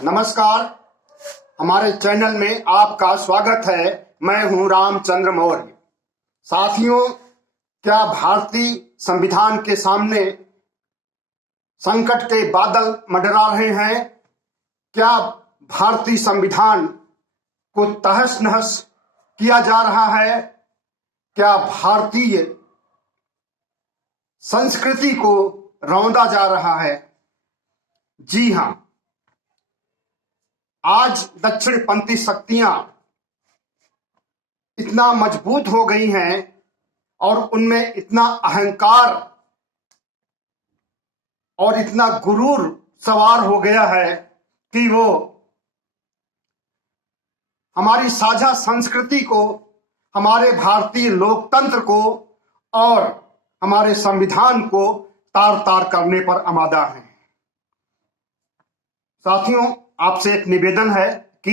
नमस्कार। हमारे चैनल में आपका स्वागत है। मैं हूं रामचंद्र मौर्य। साथियों, क्या भारतीय संविधान के सामने संकट के बादल मंडरा रहे हैं? क्या भारतीय संविधान को तहस नहस किया जा रहा है? क्या भारतीय संस्कृति को रौंदा जा रहा है? जी हां, आज दक्षिणपंथी शक्तियां इतना मजबूत हो गई हैं और उनमें इतना अहंकार और इतना गुरूर सवार हो गया है कि वो हमारी साझा संस्कृति को, हमारे भारतीय लोकतंत्र को और हमारे संविधान को तार तार करने पर आमादा हैं। साथियों, आपसे एक निवेदन है कि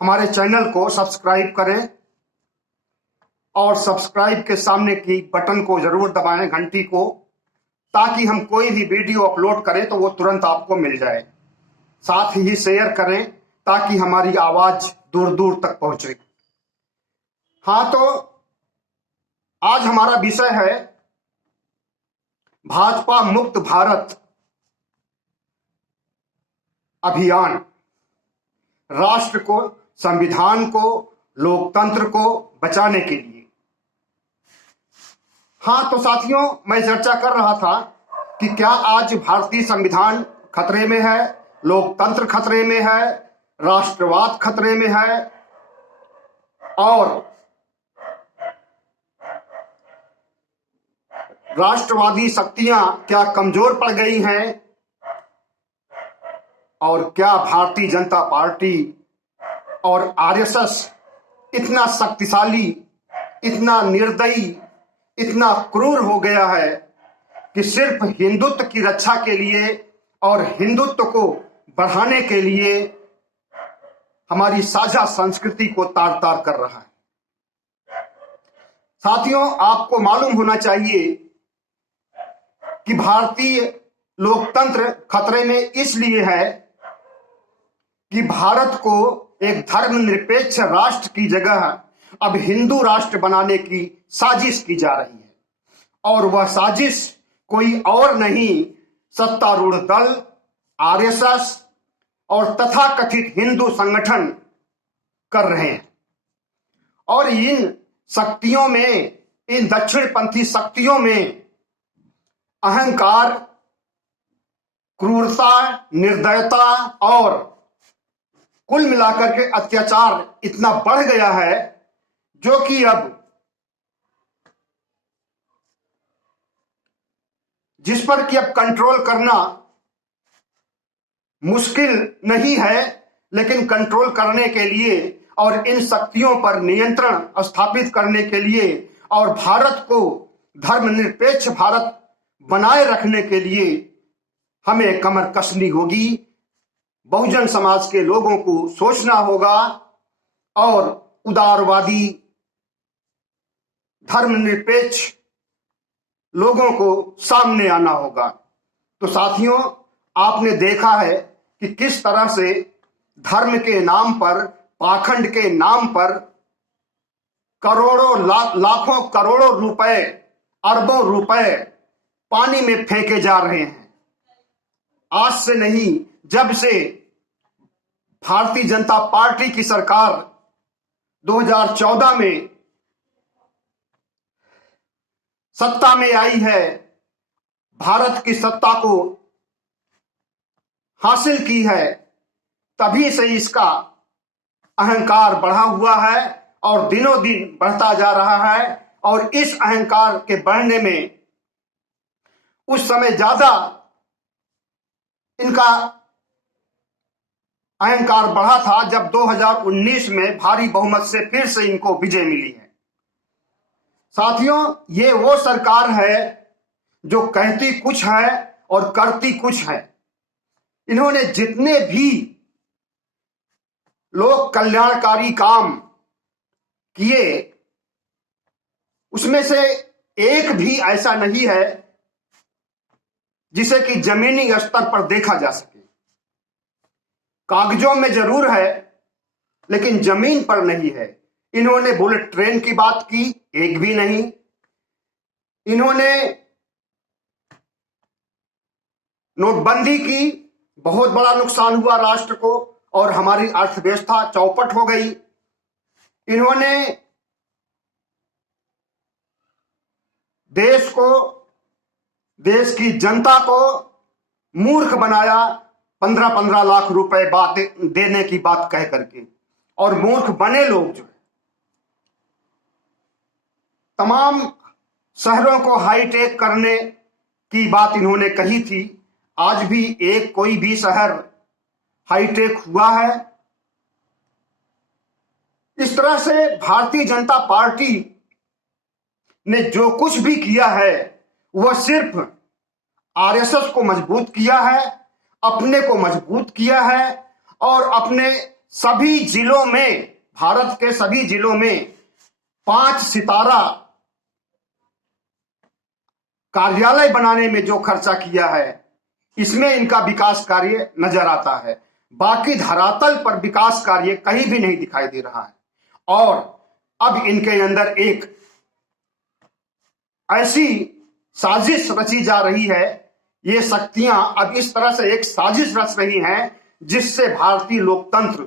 हमारे चैनल को सब्सक्राइब करें और सब्सक्राइब के सामने की बटन को जरूर दबाएं, घंटी को, ताकि हम कोई भी वीडियो अपलोड करें तो वो तुरंत आपको मिल जाए। साथ ही शेयर करें ताकि हमारी आवाज दूर दूर तक पहुंचे। हाँ, तो आज हमारा विषय है भाजपा मुक्त भारत अभियान। राष्ट्र को, संविधान को, लोकतंत्र को बचाने के लिए। हाँ, तो साथियों, मैं चर्चा कर रहा था कि क्या आज भारतीय संविधान खतरे में है, लोकतंत्र खतरे में है, राष्ट्रवाद खतरे में है और राष्ट्रवादी शक्तियां क्या कमजोर पड़ गई हैं और क्या भारतीय जनता पार्टी और आरएसएस इतना शक्तिशाली, इतना निर्दयी, इतना क्रूर हो गया है कि सिर्फ हिंदुत्व की रक्षा के लिए और हिंदुत्व को बढ़ाने के लिए हमारी साझा संस्कृति को तार तार कर रहा है। साथियों, आपको मालूम होना चाहिए कि भारतीय लोकतंत्र खतरे में इसलिए है कि भारत को एक धर्मनिरपेक्ष राष्ट्र की जगह अब हिंदू राष्ट्र बनाने की साजिश की जा रही है और वह साजिश कोई और नहीं, सत्तारूढ़ दल, आरएसएस और तथाकथित हिंदू संगठन कर रहे हैं। और इन शक्तियों में, इन दक्षिणपंथी शक्तियों में अहंकार, क्रूरता, निर्दयता और कुल मिलाकर के अत्याचार इतना बढ़ गया है जो कि अब जिस पर कि अब कंट्रोल करना मुश्किल नहीं है, लेकिन कंट्रोल करने के लिए और इन शक्तियों पर नियंत्रण स्थापित करने के लिए और भारत को धर्मनिरपेक्ष भारत बनाए रखने के लिए हमें कमर कसनी होगी। बहुजन समाज के लोगों को सोचना होगा और उदारवादी धर्मनिरपेक्ष लोगों को सामने आना होगा। तो साथियों, आपने देखा है कि किस तरह से धर्म के नाम पर, पाखंड के नाम पर करोड़ों, लाखों करोड़ों रुपए, अरबों रुपए पानी में फेंके जा रहे हैं। आज से नहीं, जब से भारतीय जनता पार्टी की सरकार 2014 में सत्ता में आई है, भारत की सत्ता को हासिल की है, तभी से इसका अहंकार बढ़ा हुआ है और दिनों दिन बढ़ता जा रहा है। और इस अहंकार के बढ़ने में उस समय ज्यादा इनका अहंकार बढ़ा था जब 2019 में भारी बहुमत से फिर से इनको विजय मिली है। साथियों, ये वो सरकार है जो कहती कुछ है और करती कुछ है। इन्होंने जितने भी लोक कल्याणकारी काम किए, उसमें से एक भी ऐसा नहीं है जिसे कि जमीनी स्तर पर देखा जा सके। कागजों में जरूर है लेकिन जमीन पर नहीं है। इन्होंने बुलेट ट्रेन की बात की, एक भी नहीं। इन्होंने नोटबंदी की, बहुत बड़ा नुकसान हुआ राष्ट्र को और हमारी अर्थव्यवस्था चौपट हो गई। इन्होंने देश को, देश की जनता को मूर्ख बनाया 15-15 लाख रुपए देने की बात कह करके। और मूर्ख बने लोग जो तमाम शहरों को हाईटेक करने की बात इन्होंने कही थी, आज भी एक कोई भी शहर हाईटेक हुआ है? इस तरह से भारतीय जनता पार्टी ने जो कुछ भी किया है वह सिर्फ आरएसएस को मजबूत किया है, अपने को मजबूत किया है और अपने सभी जिलों में, भारत के सभी जिलों में 5 सितारा कार्यालय बनाने में जो खर्चा किया है इसमें इनका विकास कार्य नजर आता है। बाकी धरातल पर विकास कार्य कहीं भी नहीं दिखाई दे रहा है। और अब इनके अंदर एक ऐसी साजिश रची जा रही है, ये शक्तियां अब इस तरह से एक साजिश रच रही हैं जिससे भारतीय लोकतंत्र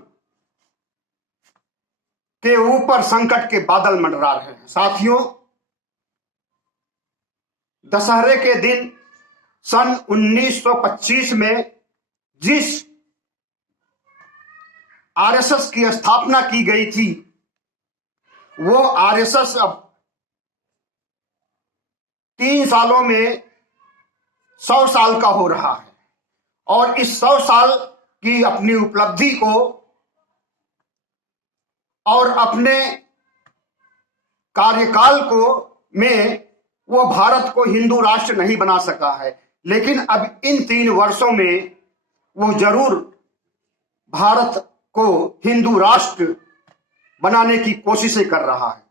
के ऊपर संकट के बादल मंडरा रहे हैं। साथियों, दशहरे के दिन सन 1925 में जिस आरएसएस की स्थापना की गई थी वो आरएसएस अब 3 सालों में 100 साल का हो रहा है और इस 100 साल की अपनी उपलब्धि को और अपने कार्यकाल को में वो भारत को हिंदू राष्ट्र नहीं बना सका है, लेकिन अब इन 3 वर्षों में वो जरूर भारत को हिंदू राष्ट्र बनाने की कोशिशें कर रहा है।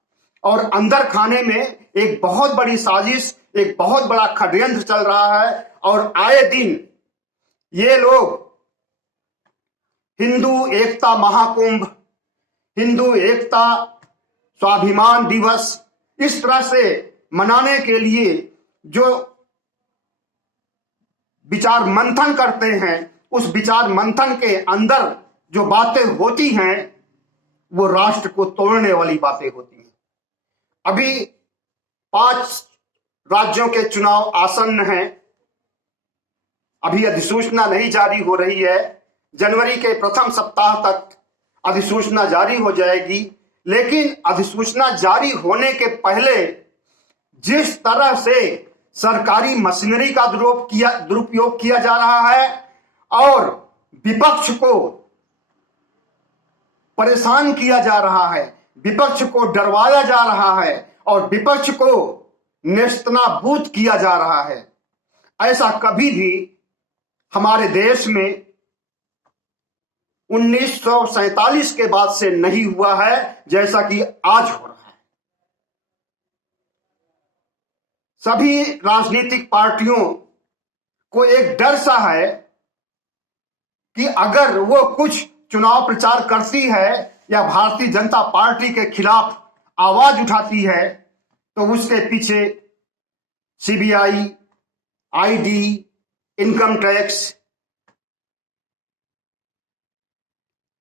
और अंदर खाने में एक बहुत बड़ी साजिश, एक बहुत बड़ा षड्यंत्र चल रहा है और आए दिन ये लोग हिंदू एकता महाकुंभ, हिंदू एकता स्वाभिमान दिवस इस तरह से मनाने के लिए जो विचार मंथन करते हैं, उस विचार मंथन के अंदर जो बातें होती हैं वो राष्ट्र को तोड़ने वाली बातें होती हैं। अभी 5 राज्यों के चुनाव आसन्न हैं। अभी अधिसूचना नहीं जारी हो रही है। जनवरी के प्रथम सप्ताह तक अधिसूचना जारी हो जाएगी, लेकिन अधिसूचना जारी होने के पहले जिस तरह से सरकारी मशीनरी का दुरुपयोग किया जा रहा है और विपक्ष को परेशान किया जा रहा है, विपक्ष को डरवाया जा रहा है और विपक्ष को नेस्तनाबूद किया जा रहा है, ऐसा कभी भी हमारे देश में 1947 के बाद से नहीं हुआ है जैसा कि आज हो रहा है। सभी राजनीतिक पार्टियों को एक डर सा है कि अगर वो कुछ चुनाव प्रचार करती है या भारतीय जनता पार्टी के खिलाफ आवाज उठाती है तो उसके पीछे सीबीआई, आईडी, इनकम टैक्स,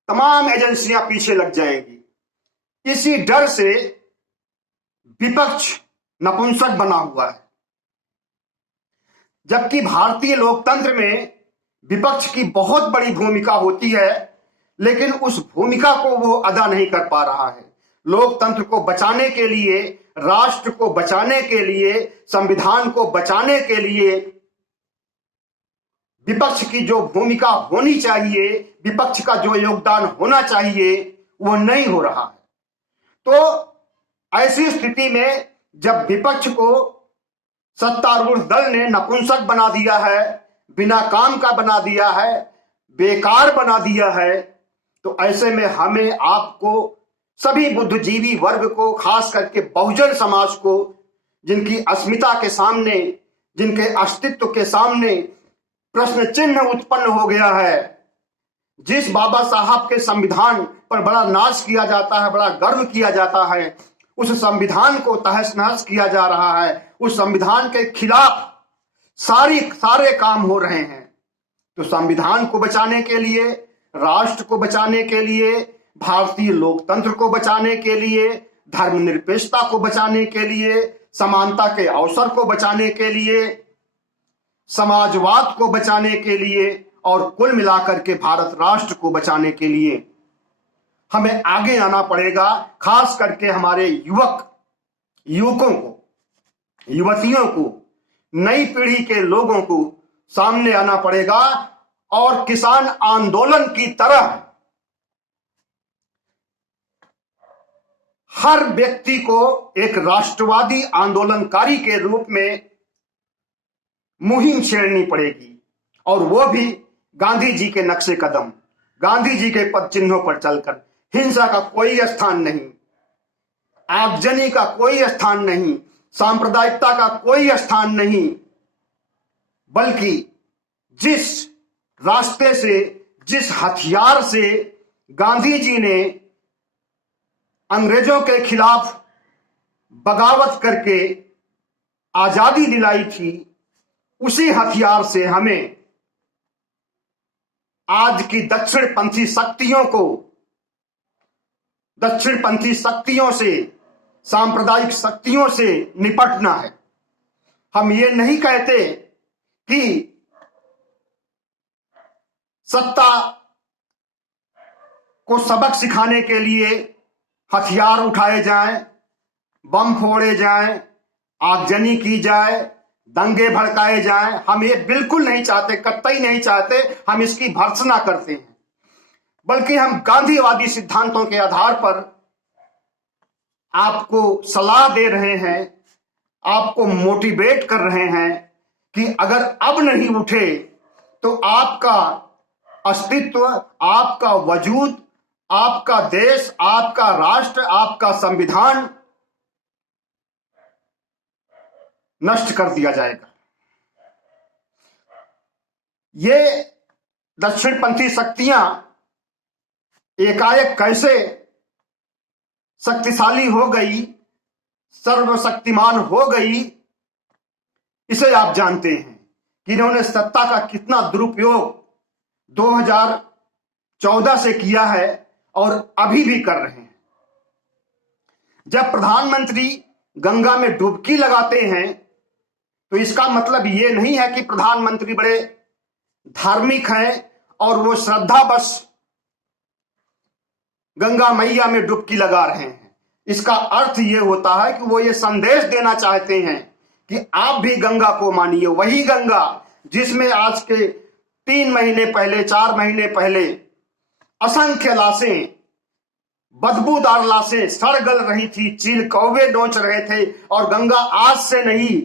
तमाम एजेंसियां पीछे लग जाएंगी। इसी डर से विपक्ष नपुंसक बना हुआ है, जबकि भारतीय लोकतंत्र में विपक्ष की बहुत बड़ी भूमिका होती है, लेकिन उस भूमिका को वो अदा नहीं कर पा रहा है। लोकतंत्र को बचाने के लिए, राष्ट्र को बचाने के लिए, संविधान को बचाने के लिए विपक्ष की जो भूमिका होनी चाहिए, विपक्ष का जो योगदान होना चाहिए वो नहीं हो रहा है। तो ऐसी स्थिति में जब विपक्ष को सत्तारूढ़ दल ने नपुंसक बना दिया है, बिना काम का बना दिया है, बेकार बना दिया है, तो ऐसे में हमें, आपको, सभी बुद्धिजीवी वर्ग को, खास करके बहुजन समाज को, जिनकी अस्मिता के सामने, जिनके अस्तित्व के सामने प्रश्न चिन्ह उत्पन्न हो गया है, जिस बाबा साहब के संविधान पर बड़ा नाच किया जाता है, बड़ा गर्व किया जाता है, उस संविधान को तहस नहस किया जा रहा है। उस संविधान के खिलाफ सारे काम हो रहे हैं। तो संविधान को बचाने के लिए, राष्ट्र को बचाने के लिए, भारतीय लोकतंत्र को बचाने के लिए, धर्मनिरपेक्षता को बचाने के लिए, समानता के अवसर को बचाने के लिए, समाजवाद को बचाने के लिए और कुल मिलाकर के भारत राष्ट्र को बचाने के लिए हमें आगे आना पड़ेगा। खास करके हमारे युवकों को, युवतियों को, नई पीढ़ी के लोगों को सामने आना पड़ेगा और किसान आंदोलन की तरह हर व्यक्ति को एक राष्ट्रवादी आंदोलनकारी के रूप में मुहिम छेड़नी पड़ेगी, और वो भी गांधी जी के नक्शे कदम, गांधी जी के पद चिन्हों पर चलकर। हिंसा का कोई स्थान नहीं, आगजनी का कोई स्थान नहीं, सांप्रदायिकता का कोई स्थान नहीं, बल्कि जिस रास्ते से, जिस हथियार से गांधी जी ने अंग्रेजों के खिलाफ बगावत करके आजादी दिलाई थी, उसी हथियार से हमें आज की दक्षिणपंथी शक्तियों से, सांप्रदायिक शक्तियों से निपटना है। हम ये नहीं कहते कि सत्ता को सबक सिखाने के लिए हथियार उठाए जाएं, बम फोड़े जाएं, आगजनी की जाए, दंगे भड़काए जाएं। हम ये बिल्कुल नहीं चाहते, कतई नहीं चाहते। हम इसकी भर्त्सना करते हैं, बल्कि हम गांधीवादी सिद्धांतों के आधार पर आपको सलाह दे रहे हैं, आपको मोटिवेट कर रहे हैं कि अगर अब नहीं उठे तो आपका अस्तित्व, आपका वजूद, आपका देश, आपका राष्ट्र, आपका संविधान नष्ट कर दिया जाएगा। ये दक्षिणपंथी शक्तियां एकाएक कैसे शक्तिशाली हो गई, सर्वशक्तिमान हो गई, इसे आप जानते हैं कि इन्होंने सत्ता का कितना दुरुपयोग 2014 से किया है और अभी भी कर रहे हैं। जब प्रधानमंत्री गंगा में डुबकी लगाते हैं तो इसका मतलब ये नहीं है कि प्रधानमंत्री बड़े धार्मिक हैं और वो श्रद्धावश गंगा मैया में डुबकी लगा रहे हैं। इसका अर्थ ये होता है कि वो ये संदेश देना चाहते हैं कि आप भी गंगा को मानिए, वही गंगा जिसमें आज के 3 महीने पहले, 4 महीने पहले असंख्य लाशें, बदबूदार लाशें सड़ गल रही थी, चील कौवे नोच रहे थे, और गंगा आज से नहीं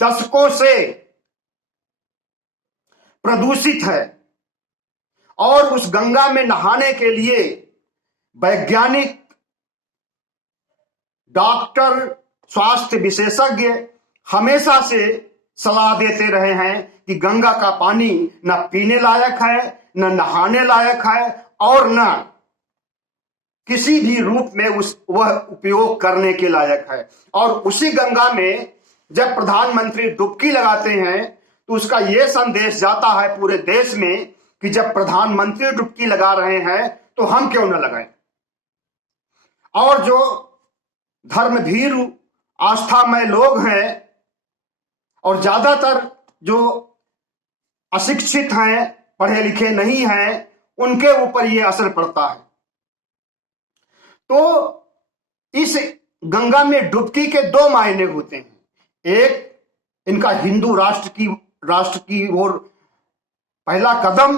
दशकों से प्रदूषित है। और उस गंगा में नहाने के लिए वैज्ञानिक, डॉक्टर, स्वास्थ्य विशेषज्ञ हमेशा से सलाह देते रहे हैं कि गंगा का पानी न पीने लायक है, न नहाने लायक है, और न किसी भी रूप में वह उपयोग करने के लायक है। और उसी गंगा में जब प्रधानमंत्री डुबकी लगाते हैं तो उसका यह संदेश जाता है पूरे देश में कि जब प्रधानमंत्री डुबकी लगा रहे हैं तो हम क्यों न लगाएं। और जो धर्मभीरु, आस्थामय लोग हैं और ज्यादातर जो अशिक्षित हैं, पढ़े लिखे नहीं हैं, उनके ऊपर यह असर पड़ता है। तो इस गंगा में डुबकी के 2 मायने होते हैं। एक, इनका हिंदू राष्ट्र की ओर पहला कदम,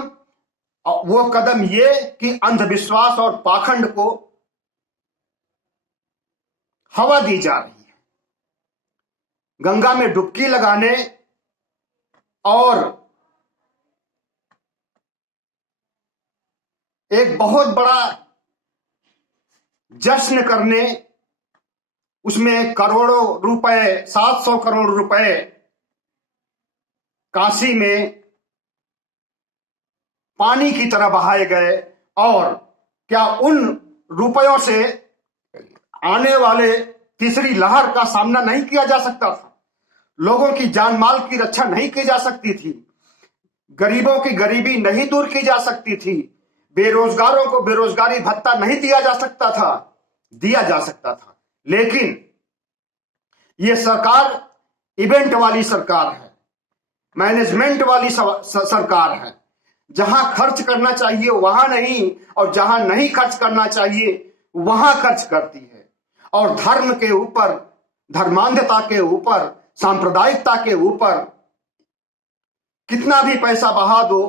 वो कदम ये कि अंधविश्वास और पाखंड को हवा दी जा रही है। गंगा में डुबकी लगाने और एक बहुत बड़ा जश्न करने, उसमें करोड़ों रुपए, 700 करोड़ रुपए काशी में पानी की तरह बहाए गए। और क्या उन रुपयों से आने वाले तीसरी लहर का सामना नहीं किया जा सकता था? लोगों की जान माल की रक्षा नहीं की जा सकती थी? गरीबों की गरीबी नहीं दूर की जा सकती थी? बेरोजगारों को बेरोजगारी भत्ता नहीं दिया जा सकता था? दिया जा सकता था। लेकिन यह सरकार इवेंट वाली सरकार है, मैनेजमेंट वाली सरकार है। जहां खर्च करना चाहिए वहां नहीं, और जहां नहीं खर्च करना चाहिए वहां खर्च करती है। और धर्म के ऊपर, धर्मांधता के ऊपर, सांप्रदायिकता के ऊपर कितना भी पैसा बहा दो,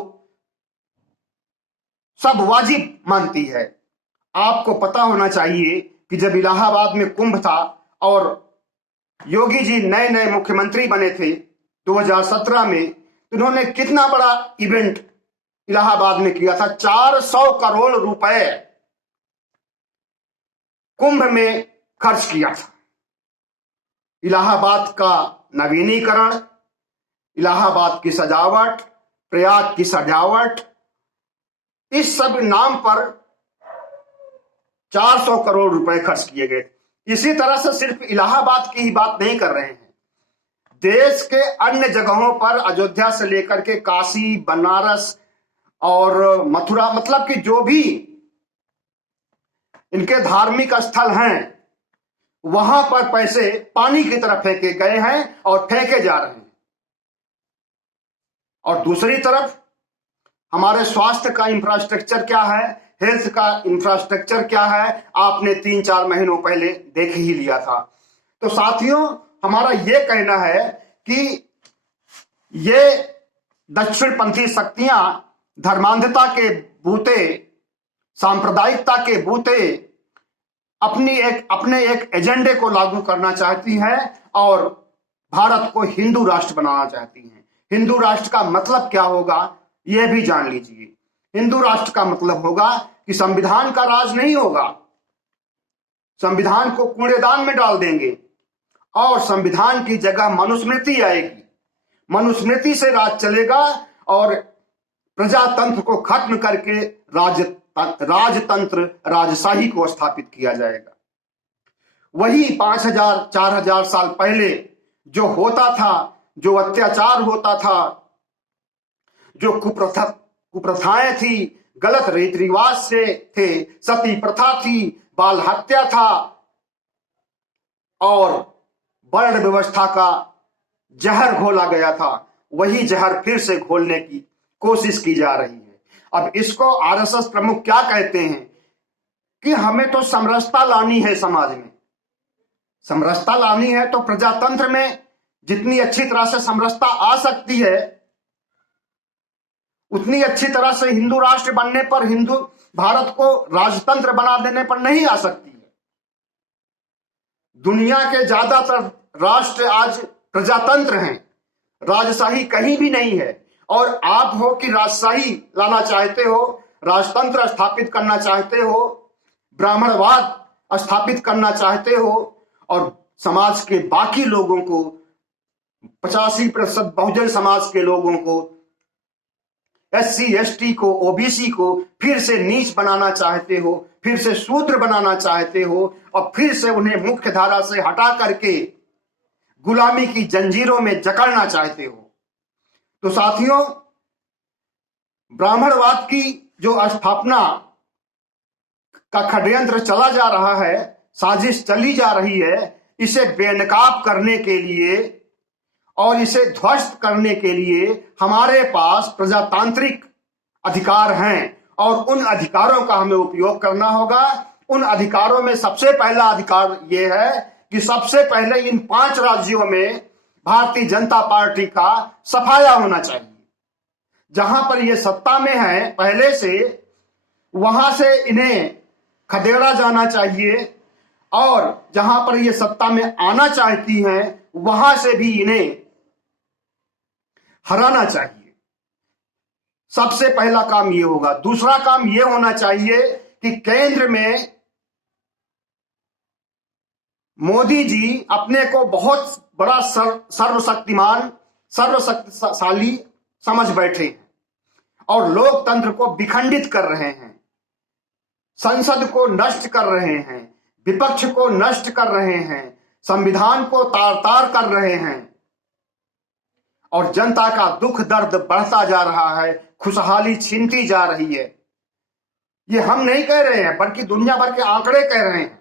सब वाजिब मानती है। आपको पता होना चाहिए कि जब इलाहाबाद में कुंभ था और योगी जी नए नए मुख्यमंत्री बने थे 2017 में, तो उन्होंने कितना बड़ा इवेंट इलाहाबाद में किया था। 400 करोड़ रुपए कुंभ में खर्च किया था। इलाहाबाद का नवीनीकरण, इलाहाबाद की सजावट, प्रयाग की सजावट, इस सब नाम पर 400 करोड़ रुपए खर्च किए गए। इसी तरह से सिर्फ इलाहाबाद की ही बात नहीं कर रहे हैं, देश के अन्य जगहों पर अयोध्या से लेकर के काशी, बनारस और मथुरा, मतलब कि जो भी इनके धार्मिक स्थल हैं वहां पर पैसे पानी की तरह फेंके गए हैं और फेंके जा रहे हैं। और दूसरी तरफ हमारे स्वास्थ्य का इंफ्रास्ट्रक्चर क्या है, हेल्थ का इंफ्रास्ट्रक्चर क्या है, आपने 3-4 महीनों पहले देख ही लिया था। तो साथियों, हमारा यह कहना है कि ये दक्षिणपंथी शक्तियां धर्मांधता के बूते, सांप्रदायिकता के बूते अपने एक एजेंडे को लागू करना चाहती हैं और भारत को हिंदू राष्ट्र बनाना चाहती हैं। हिंदू राष्ट्र का मतलब क्या होगा यह भी जान लीजिए। हिंदू राष्ट्र का मतलब होगा कि संविधान का राज नहीं होगा, संविधान को कूड़ेदान में डाल देंगे और संविधान की जगह मनुस्मृति आएगी। मनुस्मृति से राज चलेगा और प्रजातंत्र को खत्म करके राजतंत्र, राजशाही को स्थापित किया जाएगा। वही 5000-4000 साल पहले जो होता था, जो अत्याचार होता था, जो कुप्रथाएं थी, गलत रीति रिवाज से थे, सती प्रथा थी, बाल हत्या था और वर्ण व्यवस्था का जहर घोला गया था, वही जहर फिर से घोलने की कोशिश की जा रही है। अब इसको आरएसएस प्रमुख क्या कहते हैं कि हमें तो समरसता लानी है समाज में। समरसता लानी है तो प्रजातंत्र में जितनी अच्छी तरह से समरसता आ सकती है उतनी अच्छी तरह से हिंदू राष्ट्र बनने पर, हिंदू भारत को राजतंत्र बना देने पर नहीं आ सकती है। दुनिया के ज्यादातर राष्ट्र आज प्रजातंत्र हैं, राजशाही कहीं भी नहीं है। और आप हो कि राजशाही लाना चाहते हो, राजतंत्र स्थापित करना चाहते हो, ब्राह्मणवाद स्थापित करना चाहते हो और समाज के बाकी लोगों को, 85% बहुजन समाज के लोगों को, SC ST को, OBC को फिर से नीच बनाना चाहते हो, फिर से शूद्र बनाना चाहते हो और फिर से उन्हें मुख्य धारा से हटा करके गुलामी की जंजीरों में जकड़ना चाहते हो। तो साथियों, ब्राह्मणवाद की जो स्थापना का षड्यंत्र चला जा रहा है, साजिश चली जा रही है, इसे बेनकाब करने के लिए और इसे ध्वस्त करने के लिए हमारे पास प्रजातांत्रिक अधिकार हैं और उन अधिकारों का हमें उपयोग करना होगा। उन अधिकारों में सबसे पहला अधिकार यह है कि सबसे पहले इन 5 राज्यों में भारतीय जनता पार्टी का सफाया होना चाहिए। जहां पर ये सत्ता में है पहले से, वहां से इन्हें खदेड़ा जाना चाहिए और जहां पर ये सत्ता में आना चाहती हैं वहां से भी इन्हें हराना चाहिए। सबसे पहला काम यह होगा। दूसरा काम यह होना चाहिए कि केंद्र में मोदी जी अपने को बहुत बड़ा सर्वशक्तिमान, सर्वशक्तिशाली समझ बैठे और लोकतंत्र को विखंडित कर रहे हैं, संसद को नष्ट कर रहे हैं, विपक्ष को नष्ट कर रहे हैं, संविधान को तार तार कर रहे हैं और जनता का दुख दर्द बढ़ता जा रहा है, खुशहाली छीनती जा रही है। ये हम नहीं कह रहे हैं बल्कि दुनिया भर के आंकड़े कह रहे हैं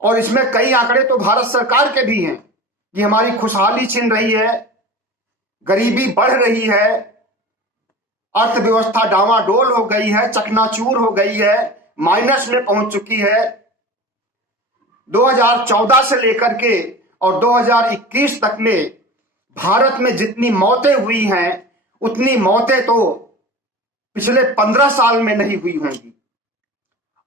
और इसमें कई आंकड़े तो भारत सरकार के भी हैं। ये हमारी खुशहाली छीन रही है, गरीबी बढ़ रही है, अर्थव्यवस्था डावाडोल हो गई है, चकनाचूर हो गई है, माइनस में पहुंच चुकी है। 2014 से लेकर के और 2021 तक में भारत में जितनी मौतें हुई हैं उतनी मौतें तो पिछले 15 साल में नहीं हुई होंगी।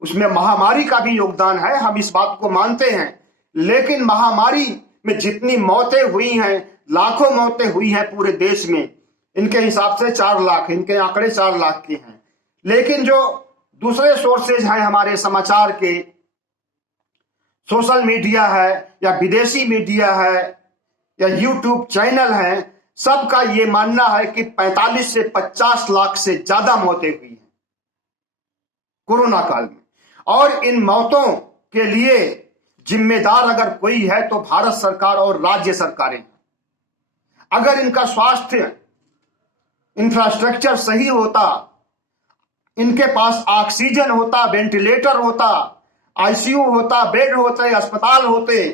उसमें महामारी का भी योगदान है, हम इस बात को मानते हैं, लेकिन महामारी में जितनी मौतें हुई हैं, लाखों मौतें हुई हैं पूरे देश में, इनके हिसाब से 4 लाख, इनके आंकड़े 4 लाख के हैं। लेकिन जो दूसरे सोर्सेज हैं हमारे समाचार के, सोशल मीडिया है या विदेशी मीडिया है या यूट्यूब चैनल है, सबका ये मानना है कि 45 से 50 लाख से ज्यादा मौतें हुई हैं कोरोना काल में। और इन मौतों के लिए जिम्मेदार अगर कोई है तो भारत सरकार और राज्य सरकारें। अगर इनका स्वास्थ्य इंफ्रास्ट्रक्चर सही होता, इनके पास ऑक्सीजन होता, वेंटिलेटर होता, आईसीयू होता, बेड होते, अस्पताल होते,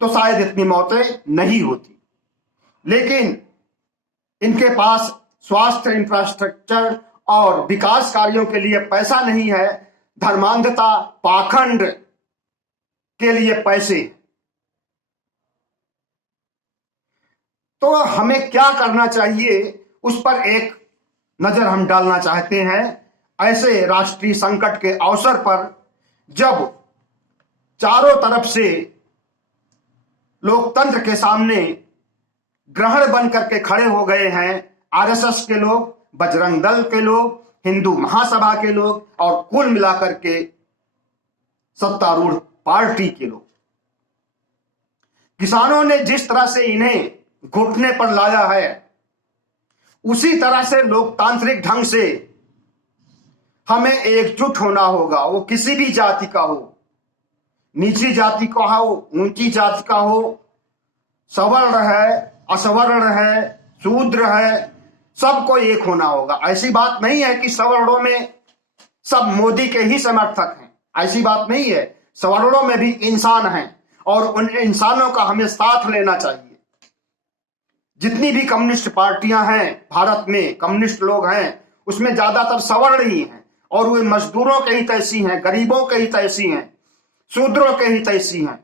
तो शायद इतनी मौतें नहीं होती। लेकिन इनके पास स्वास्थ्य इंफ्रास्ट्रक्चर और विकास कार्यों के लिए पैसा नहीं है, धर्मांधता, पाखंड के लिए पैसे। तो हमें क्या करना चाहिए उस पर एक नजर हम डालना चाहते हैं। ऐसे राष्ट्रीय संकट के अवसर पर जब चारों तरफ से लोकतंत्र के सामने ग्रहण बन करके खड़े हो गए हैं आरएसएस के लोग, बजरंग दल के लोग, हिंदू महासभा के लोग और कुल मिलाकर के सत्तारूढ़ पार्टी के लोग, किसानों ने जिस तरह से इन्हें घुटने पर लाया है, उसी तरह से लोकतांत्रिक ढंग से हमें एकजुट होना होगा। वो किसी भी जाति का हो, नीची जाति का हो, ऊंची जाति का हो, सवर्ण है, असवर्ण है, शूद्र है, सबको एक होना होगा। ऐसी बात नहीं है कि सवर्णों में सब मोदी के ही समर्थक हैं, ऐसी बात नहीं है। सवर्णों में भी इंसान हैं और उन इंसानों का हमें साथ लेना चाहिए। जितनी भी कम्युनिस्ट पार्टियां हैं भारत में, कम्युनिस्ट लोग हैं, उसमें ज्यादातर सवर्ण ही हैं और वे मजदूरों के ही तैसी हैं, गरीबों के ही तैसी हैं, शूद्रों के ही तैसी हैं।